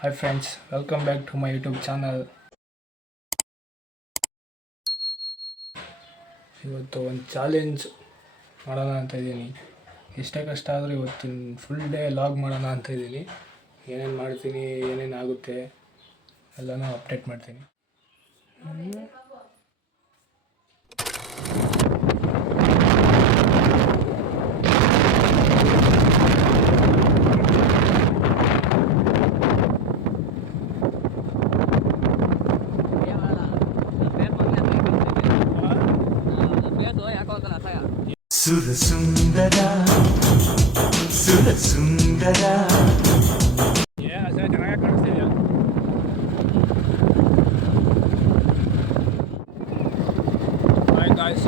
Hi friends, welcome back to my YouTube channel. ಇವತ್ತು ಒಂದು challenge ಮಾಡೋಣ ಅಂತ ಇದ್ದೀನಿ. ಎಷ್ಟೇ ಕಷ್ಟ ಆದರೂ ಇವತ್ತಿನ ಫುಲ್ ಡೇ ಲಾಗ್ ಮಾಡೋಣ ಅಂತ ಇದ್ದೀನಿ. ಏನೇನು ಮಾಡ್ತೀನಿ, ಏನೇನು ಆಗುತ್ತೆ ಎಲ್ಲನೂ ಅಪ್ಡೇಟ್ ಮಾಡ್ತೀನಿ. ಸುರಸುಂದರ ಸುರಸುಂದರ ಚೆನ್ನಾಗಿ ಕಾಣಿಸ್ತಿದೆಯಾ?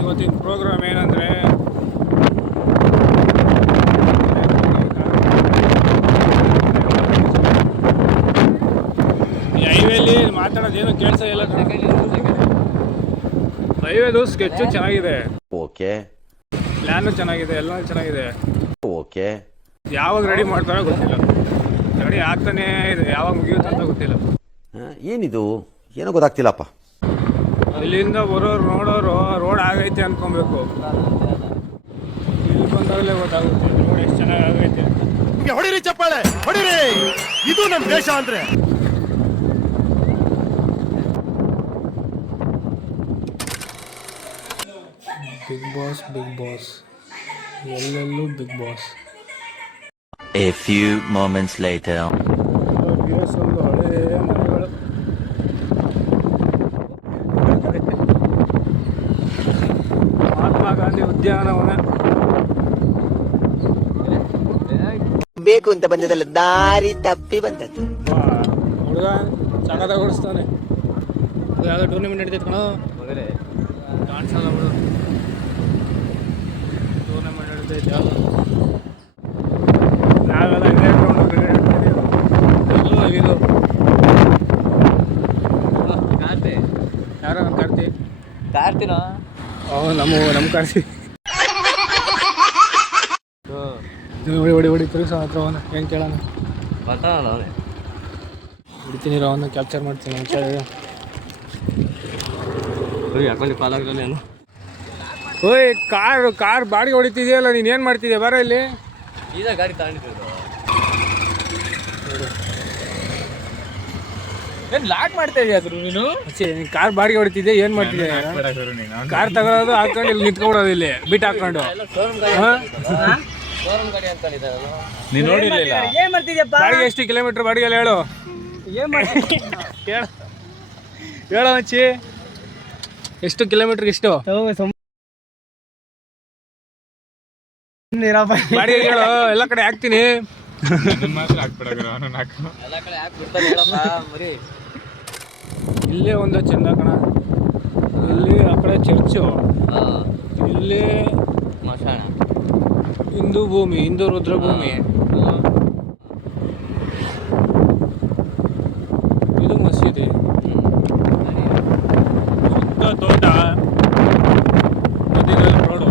ಇವತ್ತಿನ ಪ್ರೋಗ್ರಾಮ್ ಏನಂದರೆ ಈ ಹೈವೇಲಿ ಮಾತಾಡೋದೇನು ಕೇಳಿಸ ಇಲ್ಲ. ಹೈವೇದು ಸ್ಕೆಚ್ಚು ಚೆನ್ನಾಗಿದೆ, ಓಕೆ, ಪ್ಲ್ಯಾನು ಚೆನ್ನಾಗಿದೆ, ಎಲ್ಲ ಚೆನ್ನಾಗಿದೆ. ಓಕೆ, ಯಾವಾಗ ರೆಡಿ ಮಾಡ್ತಾರೋ ಗೊತ್ತಿಲ್ಲ, ರೆಡಿ ಆಗ್ತಾನೇ ಇದೆ, ಯಾವಾಗ ಮುಗಿಯುತ್ತೆ ಅಂತ ಗೊತ್ತಿಲ್ಲ. ಏನಿದು ಏನೋ ಗೊತ್ತಾಗ್ತಿಲ್ಲಪ್ಪ. ಇಲ್ಲಿಂದ ಬರೋರು ನೋಡೋರು ರೋಡ್ ಆಗೈತೆ ಅನ್ಕೊಬೇಕು, ಇಲ್ಲಿ ಬಂದಾಗಲೇ ಗೊತ್ತಾಗುತ್ತೆ ರೋಡ್ ಎಷ್ಟು ಚೆನ್ನಾಗಿ ಆಗೈತೆ. ಹೊಡಿರಿ ಚಪ್ಪಾಳೆ ಹೊಡಿರಿ, ಇದು ನಮ್ಮ ದೇಶ ಅಂದ್ರೆ. ಬಿಗ್ ಬಾಸ್ ಎಲ್ಲೆಲ್ಲೂ Bigg Boss. A few moments later. ಒಂದು ಹಳೆ ಮನೆಗಳು, ಮಹಾತ್ಮ ಗಾಂಧಿ ಉದ್ಯಾನವನ. ಬೇಕು ಅಂತ ಬಂದದಲ್ಲ, ದಾರಿ ತಪ್ಪಿ ಬಂದದ್ದು. ಹುಡುಗ ಸಖತ್ತಾಗಿ ಓಡಿಸ್ತಾನೆ. ಯಾವುದೋ ಟೂರ್ನಮೆಂಟ್ ನಡೀತೈತೆ ಕಣೋ, ಕಾಣಿಸಲ್ಲ ಬಿಡು. ಟೂರ್ನಮೆಂಟ್ ನಡೀತೈತೆ ಯಾವುದು, ನಾವೆಲ್ಲ ಇದೇ ಗ್ರೌಂಡ್ ಕ್ರಿಕೆಟ್ ಆಡ್ತಿದ್ದೀವಿ. ಇದು ಯಾರೋ ನಮ್ಮ ಕಾರ್ತಿನ ನಮ್ಮ ಕಾರ್ತಿ ಹೊಡಿ ತಿರುಗಿಸ ಹತ್ರ ಅವನ ಏನು ಕೇಳೋಣ ಹೊಡಿತೀನಿ, ಅವನ್ನ ಕ್ಯಾಪ್ಚರ್ ಮಾಡ್ತೀನಿ ಅಂತ ಹೇಳಿ. ಓಯ್ ಕಾರ್ ಬಾಡಿಗೆ ಹೊಡಿತಿದೆಯಲ್ಲ, ನೀನು ಏನು ಮಾಡ್ತಿದ್ಯಾ? ಬರ ಇಲ್ಲಿ. ಈಗ ಗಾಡಿ ತಗೊಂಡಿದ್ದು ಏನು ಲಾಕ್ ಮಾಡ್ತಾ ಇದೆಯಾ ನೀನು? ಕಾರ್ ಬಾಡಿಗೆ ಹೊಡಿತಿದ್ದೆ, ಏನು ಮಾಡ್ತಿದ್ದೆ? ಕಾರ್ ತಗೊಳ್ಳೋದು ಹಾಕೊಂಡು ಇಲ್ಲಿ ನಿಂತ್ಕೊಡೋದು, ಇಲ್ಲಿ ಬಿಟ್ ಹಾಕೊಂಡು. ನೀನು ನೋಡಿರ್ಲಿಲ್ಲ? ಬಾಡಿಗೆ ಎಷ್ಟು ಕಿಲೋಮೀಟರ್ ಬಾಡಿಗೆ ಹೇಳು, ಹೇಳೋ ಮಚ್ಚಿ, ಎಷ್ಟು ಕಿಲೋಮೀಟರ್ ಇಷ್ಟು ಬಾಡಿಗೆ ಹೇಳು, ಎಲ್ಲ ಕಡೆ ಹಾಕ್ತೀನಿ. ಇಲ್ಲೇ ಒಂದು ಚಂದ ಕಣ, ಇಲ್ಲಿ ಆ ಕಡೆ ಚರ್ಚು, ಇಲ್ಲಿ ಹಿಂದೂ ಭೂಮಿ, ಹಿಂದೂ ರುದ್ರಭೂಮಿ, ಇದು ಮಸೀದಿ, ಸುತ್ತ ತೋಟ, ಮಧ್ಯದಲ್ಲಿ ರೋಡು.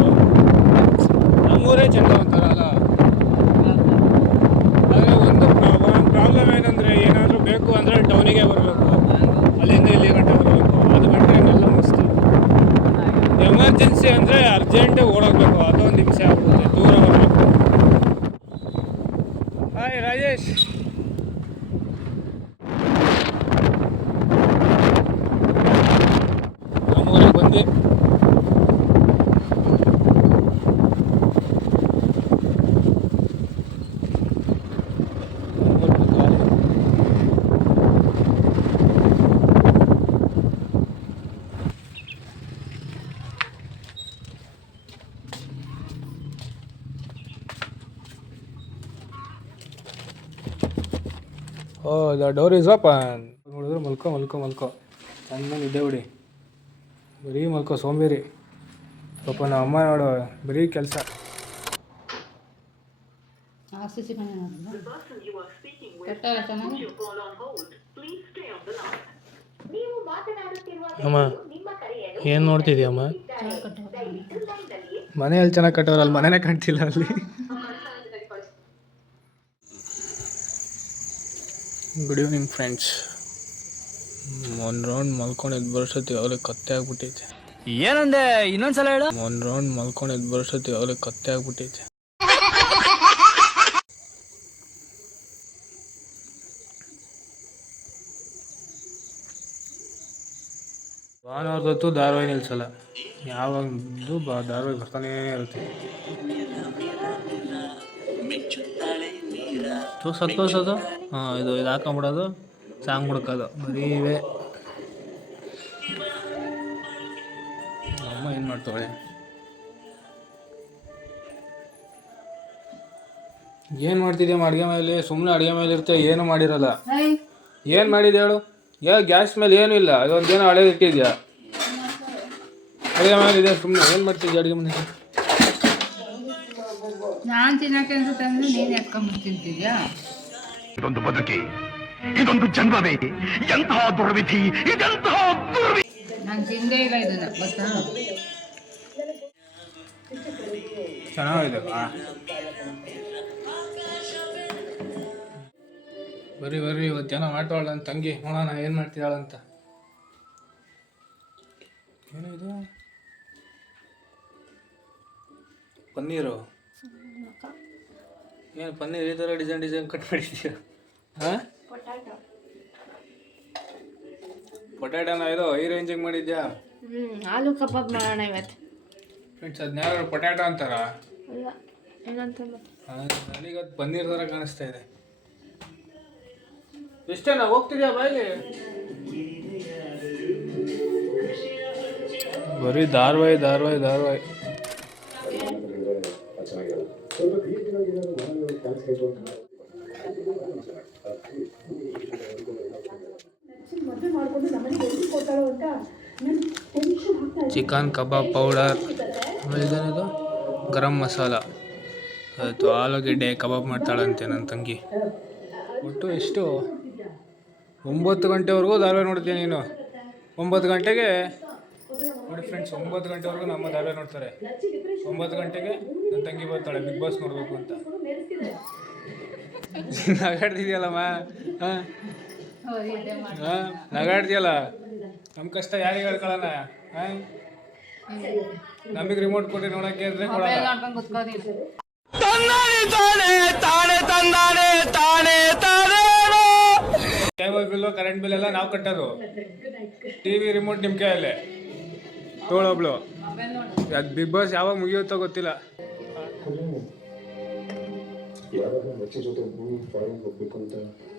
ನಮ್ಮೂರೇ ಚಂದ ಒಂಥರ ಅಲ್ಲ. ಆದರೆ ಒಂದು ಪ್ರಾಬ್ಲಮ್ ಏನಂದರೆ, ಏನಾದರೂ ಬೇಕು ಅಂದರೆ ಟೌನಿಗೆ ಬರಬೇಕು, ಅಲ್ಲಿಂದ ಇಲ್ಲಿ ಗಂಟೆ ಬರಬೇಕು. ಅದು ಗಂಟೆ ಎಲ್ಲ ಮಸ್ತು. ಎಮರ್ಜೆನ್ಸಿ ಅಂದರೆ ಅರ್ಜೆಂಟ್ ಓಡೋಗ್ಬೇಕು, ಅದೊಂದು ಹಿಂಸೆ ಆಗ್ಬಿಡುತ್ತೆ, ದೂರ ಬರಬೇಕು. ಹಾಯ್ ರಾಜೇಶ್, ನಮ್ಮೂರಿಗೆ ಬಂದು ಓ ದ ಡೋರ್ ಇಸ್ ಓಪನ್. ನೋಡಿದ್ರೆ ಮಲ್ಕೋ ಚೆನ್ನಾಗಿ ನಿದ್ದೆ ಬಿಡಿ, ಬರೀ ಮಲ್ಕೋ ಸೋಂಬೇರಿ. ಪಾಪ ನಮ್ಮ ಅಮ್ಮ ನೋಡು ಬರೀ ಕೆಲಸ. ಅಮ್ಮ ಏನು ನೋಡ್ತಿದ್ಯಮ್ಮ? ಮನೆಯಲ್ಲಿ ಚೆನ್ನಾಗಿ ಕಟ್ಟೋರಲ್ಲ, ಮನೆನೇ ಕಾಣ್ತಿಲ್ಲ ಅಲ್ಲಿ. Good evening friends. ಒಂದು ರೌಂಡ್ ಮಲ್ಕೊಂಡು ಎದ್ದು ಬರೋಷ್ಟೊತ್ತಿಗೆ ಅವಲೇ ಕತ್ತೆ ಆಗ್ಬಿಟ್ಟೈತೆ. ಏನಂದೆ ಇನ್ನೊಂದ್ಸಲ ಹೇಳು. ಒಂದು ರೌಂಡ್ ಮಲ್ಕೊಂಡು ಎದ್ದು ಬರೋಷ್ಟೊತ್ತಿಗೆ ಅವಲೇ ಕತ್ತೆ ಆಗ್ಬಿಟ್ಟೈತೆ. ಭಾನುವಾರದೊತ್ತು ಧಾರಾವಾಹಿ ನಿಲ್ಸಲ್ಲ, ಯಾವಾಗಲೂ ಧಾರಾವಾಹಿ ಬರ್ತಾನೇ ಇರುತ್ತೆ. ಸತ್ತೋಸೋದು, ಇದು ಹಾಕೊಂಬಿಡೋದು, ಸಾಂಗ್ ಹುಡ್ಕೋದು, ಬರೀ ಇವೆ. ಅಮ್ಮ ಏನು ಮಾಡ್ತಾಳೆ? ಏನು ಮಾಡ್ತಿದ್ಯಮ್ಮ ಅಡುಗೆ ಮೇಲೆ? ಸುಮ್ಮನೆ ಅಡುಗೆ ಮೇಲೆ ಇರ್ತೀಯ, ಏನು ಮಾಡಿರಲ್ಲ. ಏನು ಮಾಡಿದೆ ಹೇಳು? ಗ್ಯಾಸ್ ಮೇಲೆ ಏನೂ ಇಲ್ಲ, ಅದೊಂದೇನೋ ಹಳೇದು ಇಟ್ಟಿದ್ಯಾ. ಅಡುಗೆ ಮೇಲೆ ಇದೆ, ಸುಮ್ಮನೆ ಏನು ಮಾಡ್ತಿದ್ಯಾ ಅಡುಗೆ ಮನೆಗೆ? ನಾನು ತಿನ್ನಕ್ಕೆ ಅನ್ಸುತ್ತೆ ಅಂದ್ರೆ ನೀನು ಎತ್ಕೊಂಡ್ಬಿಟ್ಟು ತಿಂತಿದ್ಯಾ? ಇದೊಂದು ಬದುಕಿ, ಇದೊಂದು ಜನ್ಮವೇ, ಎಂತಹ ದುರ್ವಿಧಿ, ಇದೆಂತಹ ದುರ್ವಿಧಿ. ನಾನು ತಿಂದೇ ಇಲ್ಲ ಇದನ್ನ, ಗೊತ್ತಾ? ಚೆನ್ನಾಗಿದೆ. ಬರ್ರಿ ಇವತ್ತೇನೋ ಮಾಡ್ತಾವಳ ನನ್ನ ತಂಗಿ, ನೋಡೋಣ ಏನು ಮಾಡ್ತಿದ್ದಾಳಂತ. ಏನೋ ಇದು ಪನ್ನೀರು. ಏನು ಪನ್ನೀರ್ ಈ ಥರ ಡಿಸೈನ್ ಕಟ್ ಮಾಡಿದ್ದೀಯ? ಹಾಂ, ಪೊಟ್ಯಾಟೋನ ಇದು ಈ ರೇಂಜಿಗೆ ಮಾಡಿದ್ಯಾ? ಆಲೂ ಕಬಾಬ್ ಮಾಡೋಣ ಇವತ್ತು. ಫ್ರೆಂಡ್ಸ್, ಅದನ್ನ ಯಾರು ಪೊಟ್ಯಾಟೋ ಅಂತಾರ? ಅಲ್ಲ, ಏನಂತ ನನಗದು ಪನ್ನೀರ್ ಥರ ಕಾಣಿಸ್ತಾ ಇದೆ. ಎಷ್ಟೇನಾ ಹೋಗ್ತಿದ್ಯಾ ಬಾಯಿಗೆ? ಬರೀ ಧಾರಾವಾಹಿ. ಚಿಕನ್ ಕಬಾಬ್ ಪೌಡರ್, ಆಮೇಲೆ ಇದೇನಿದು ಗರಂ ಮಸಾಲ, ಅದು ಆಲೂಗೆಡ್ಡೆ ಕಬಾಬ್ ಮಾಡ್ತಾಳಂತೆ ನನ್ನ ತಂಗಿ. ಒಟ್ಟು ಎಷ್ಟು 9 ಗಂಟೆವರೆಗೂ ಧಾರಾವಾಹಿ ನೋಡ್ತೀನಿ ನೀನು. 9 ಗಂಟೆಗೆ ನೋಡಿ ಫ್ರೆಂಡ್ಸ್, 9 ಗಂಟೆವರೆಗೂ ನಮ್ಮ ಧಾರಾವಾಹಿ ನೋಡ್ತಾರೆ. 9 ಗಂಟೆಗೆ ನನ್ನ ತಂಗಿ ಬರ್ತಾಳೆ ಬಿಗ್ ಬಾಸ್ ನೋಡಬೇಕು ಅಂತ. ನಗಾಡ್ತಿದ್ಯಲ್ಲಮ್ಮ? ಹಾಂ, ನಗಾಡ್ತೀಯಲ್ಲ. ನಮ್ಮ ಕಷ್ಟ ಯಾರಿಗೆ ಹೇಳ್ಕೊಳ್ಳೋಣ? ಹಾಂ, ನಮಗೆ ರಿಮೋಟ್ ಕೊಟ್ಟು ನೋಡೋಕ್ಕೆ ಅಂದರೆ ಕೊಡೋಣ. ನೋಡ್ಕೊಂಡು ಕುತ್ಕೋತೀನಿ. ಕೇಬಲ್ ಬಿಲ್ಲು, ಕರೆಂಟ್ ಬಿಲ್ ಎಲ್ಲ ನಾವು ಕಟ್ಟೋದು. ಟಿವಿ ರಿಮೋಟ್ ನಿಮ್ಮ ಕೈಯಲ್ಲೇ ತೋಳೊಬ್ಳು. ಅದು ಬಿಗ್ ಬಾಸ್ ಯಾವಾಗ ಮುಗಿಯುತ್ತೋ ಗೊತ್ತಿಲ್ಲ.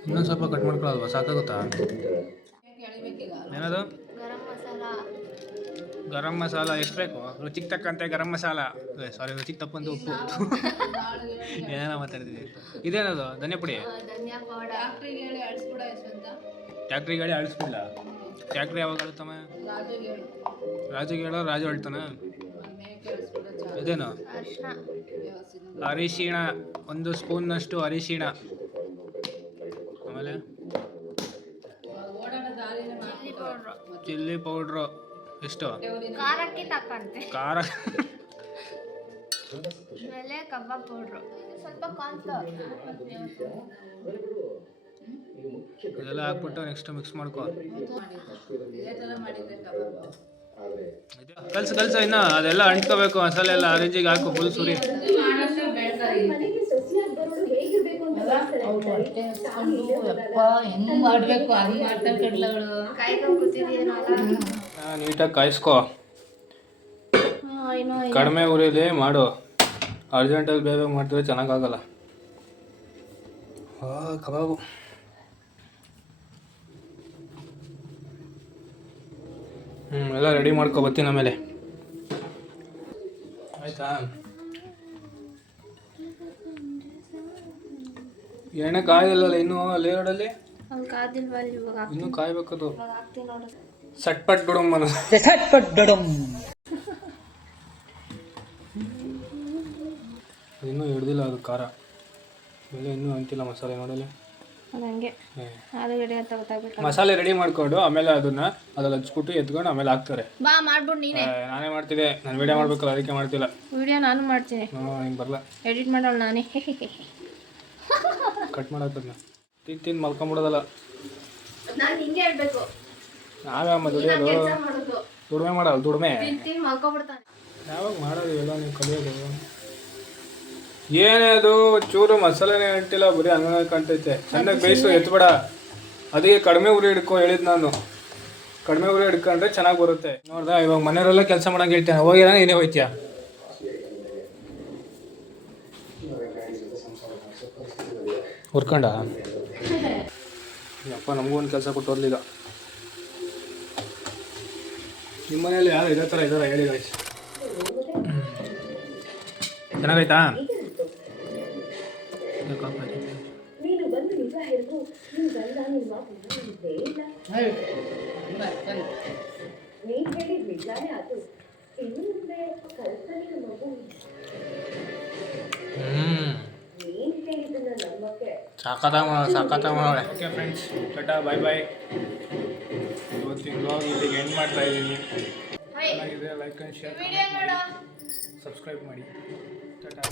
ಇನ್ನೊಂದು ಸ್ವಲ್ಪ ಕಟ್ ಮಾಡ್ಕೊಳ್ಳಲ್ವಾ? ಸಾಕಾಗುತ್ತಾ? ಏನದು? ಗರಂ ಮಸಾಲ ಎಷ್ಟು ಬೇಕು? ರುಚಿಗೆ ತಕ್ಕಂತೆ ಗರಂ ಮಸಾಲ, ಸಾರಿ ರುಚಿಗೆ ತಕ್ಕಂತೆ ಉಪ್ಪು. ಏನೇನೋ ಮಾತಾಡ್ತಿದ್ವಿ. ಇದೇನದು? ಧನಿಯಾ ಪುಡಿ. ಟ್ಯಾಕ್ಟ್ರಿಗೆ ಹೇಳಿ ಅಳಿಸ್ಬಿಲ್ಲ. ಟ್ಯಾಕ್ಟ್ರಿ ಯಾವಾಗ ಅಳುತ್ತಮ್ಮ? ರಾಜುಗೆ ಹೇಳೋ, ರಾಜು ಅಳ್ತಾನ. ಇದೇನು? ಅರಿಶಿಣ, 1 ಸ್ಪೂನ್ನಷ್ಟು ಅರಿಶಿಣ. ಆಮೇಲೆ ಚಿಲ್ಲಿ ಪೌಡ್ರು ಎಷ್ಟು? ಖಾರಕ್ಕೆ ತಕ್ಕಂತೆ ಖಾರ. ಆಮೇಲೆ ಕಬಾಬ್ ಪೌಡ್ರು, ಸ್ವಲ್ಪ ಕಾರ್ನ್ಫ್ಲವರ್. ಇದೆಲ್ಲ ಹಾಕ್ಬಿಟ್ಟು ನೆಕ್ಸ್ಟ್ ಮಿಕ್ಸ್ ಮಾಡ್ಕೊ. ಕಲ್ಸ ಇನ್ನು ಅದೆಲ್ಲ ಅಣ್ಕೋಬೇಕು. ಮಸಾಲೆ ಎಲ್ಲ ಅರೇಂಜಿಗೆ ಹಾಕು, ಫುಲ್ ಸುರಿ. ಹೆಂಗ್ ಮಾಡ್ಬೇಕು ಹಂಗ್ ಮಾಡ್ತಾ ಕಡ್ಲಗಳು. ನೀಟಾಗಿ ಕಾಯಿಸ್ಕೊ. ಕಡಿಮೆ ಉರಿಲಿ ಮಾಡು. ಅರ್ಜೆಂಟಲ್ಲಿ ಬೇಗ ಮಾಡ್ತಿದ್ರೆ ಚೆನ್ನಾಗಾಗಲ್ಲ. ಕಬಾಬು ಎಲ್ಲ ರೆಡಿ ಮಾಡ್ಕೊ, ಬರ್ತೀನಿ ಆಮೇಲೆ. ಆಯ್ತಾ? ಎಣ್ಣೆ ಕಾಯಿಲ್ಲ ಇನ್ನೂ ಅಲ್ಲಿ ರೋಡಲ್ಲಿ. ಇನ್ನೂ ಕಾಯ್ಬೇಕದು. ಸಟ್ಪಟ್ ಬಿಡಮ್ ಇನ್ನೂ ಹಿಡ್ದಿಲ್ಲ ಅದು ಖಾರ. ಆಮೇಲೆ ಇನ್ನೂ ಅಂತಿಲ್ಲ ಮಸಾಲೆ ನೋಡಲಿ. ಮಸಾಲೆ ರೆಡಿ ಮಾಡ್ಕೊಂಡು ಆಮೇಲೆ ಅದನ್ನ ಅದ್ರಲ್ಲಿ ಹಚ್ಬಿಟ್ಟು ಎತ್ಕೊಂಡು ಆಮೇಲೆ ಹಾಕ್ತಾರೆ. ಬಾ ಮಾಡ್ಬಿಡು ನೀನೇ. ನಾನೇ ಮಾಡ್ತಿದ್ದೆ, ನಾನು ವಿಡಿಯೋ ಮಾಡ್ಬೇಕಲ್ಲ, ಅದಕ್ಕೆ ಮಾಡ್ತಿಲ್ಲ. ವಿಡಿಯೋ ನಾನು ಮಾಡ್ತೀನಿ. ಹಿಂಗೆ ಬರಲ್ಲ, ಎಡಿಟ್ ಮಾಡೋಳು ನಾನೇ. ಕಟ್ ಮಾಡೋದನ್ನ ತಿಂದು ಮಲ್ಕೊಂಬಿಡೋದಲ್ಲ. ನಾನು ಹಿಂಗೆ ಹೇಳ್ಬೇಕು. ನಾವೇ ಅಮ್ಮ ದುಡಿಯೋದು, ಕೆಲಸ ಮಾಡೋದು ದುಡಿಮೆ ಮಾಡಲ್ಲ, ದುಡಿಮೆ ತಿಂದು ಮಲ್ಕೊಬಿಡ್ತಾನೆ. ಯಾವಾಗ ಮಾಡೋದು ಎಲ್ಲ ನೀವು ಕಲಿಯೋದು. ಏನೇ ಅದು ಚೂರು ಮಸಾಲೆನೇ ಅಂಟಿಲ್ಲ, ಬರೀ ಹಂಗ ಕಾಣ್ತೈತೆ. ಚೆನ್ನಾಗಿ ಬೇಯಿಸು, ಎತ್ಬೇಡ. ಅದಕ್ಕೆ ಕಡಿಮೆ ಉರಿ ಹಿಡ್ಕೊ ಹೇಳಿದ್ ನಾನು. ಕಡಿಮೆ ಉರಿ ಹಿಡ್ಕೊಂಡ್ರೆ ಚೆನ್ನಾಗಿ ಬರುತ್ತೆ. ನೋಡ್ದಾ, ಇವಾಗ ಮನೆಯವರೆಲ್ಲ ಕೆಲಸ ಮಾಡಂಗೆ ಹೇಳ್ತೇನೆ. ಹೋಗಿಲ್ಲ ಏನೇ ಹೋಯ್ತೀಯ? ಹುರ್ಕೊಂಡ ಯಪ್ಪ, ನಮಗೂ ಒಂದು ಕೆಲಸ ಕೊಟ್ಟು ಹೋದ್ಲಿಲ್ಲ. ನಿಮ್ಮ ಮನೆಯಲ್ಲಿ ಯಾರು ಇದೇ ಥರ ಇದ್ದಾರ ಹೇಳಿ ಗಾಯ್ಸ್. ಚೆನ್ನಾಗೈತಾ? ಸಾಕಾತ ಮಾಡವೆ. ಓಕೆ ಫ್ರೆಂಡ್ಸ್, ಟಾಟಾ, ಬಾಯ್ ಬಾಯ್. ಇವತ್ತಿನ ಬ್ಲಾಗ್ ಇಲ್ಲಿಗೆ ಎಂಡ್ ಮಾಡ್ತಾ ಇದ್ದೀನಿ. ಚೆನ್ನಾಗಿದೆ, ಲೈಕ್ ಆ್ಯಂಡ್ ಶೇರ್, ವಿಡಿಯೋ ನೋಡು. ಸಬ್ಸ್ಕ್ರೈಬ್ ಮಾಡಿ. ಟಾಟಾ.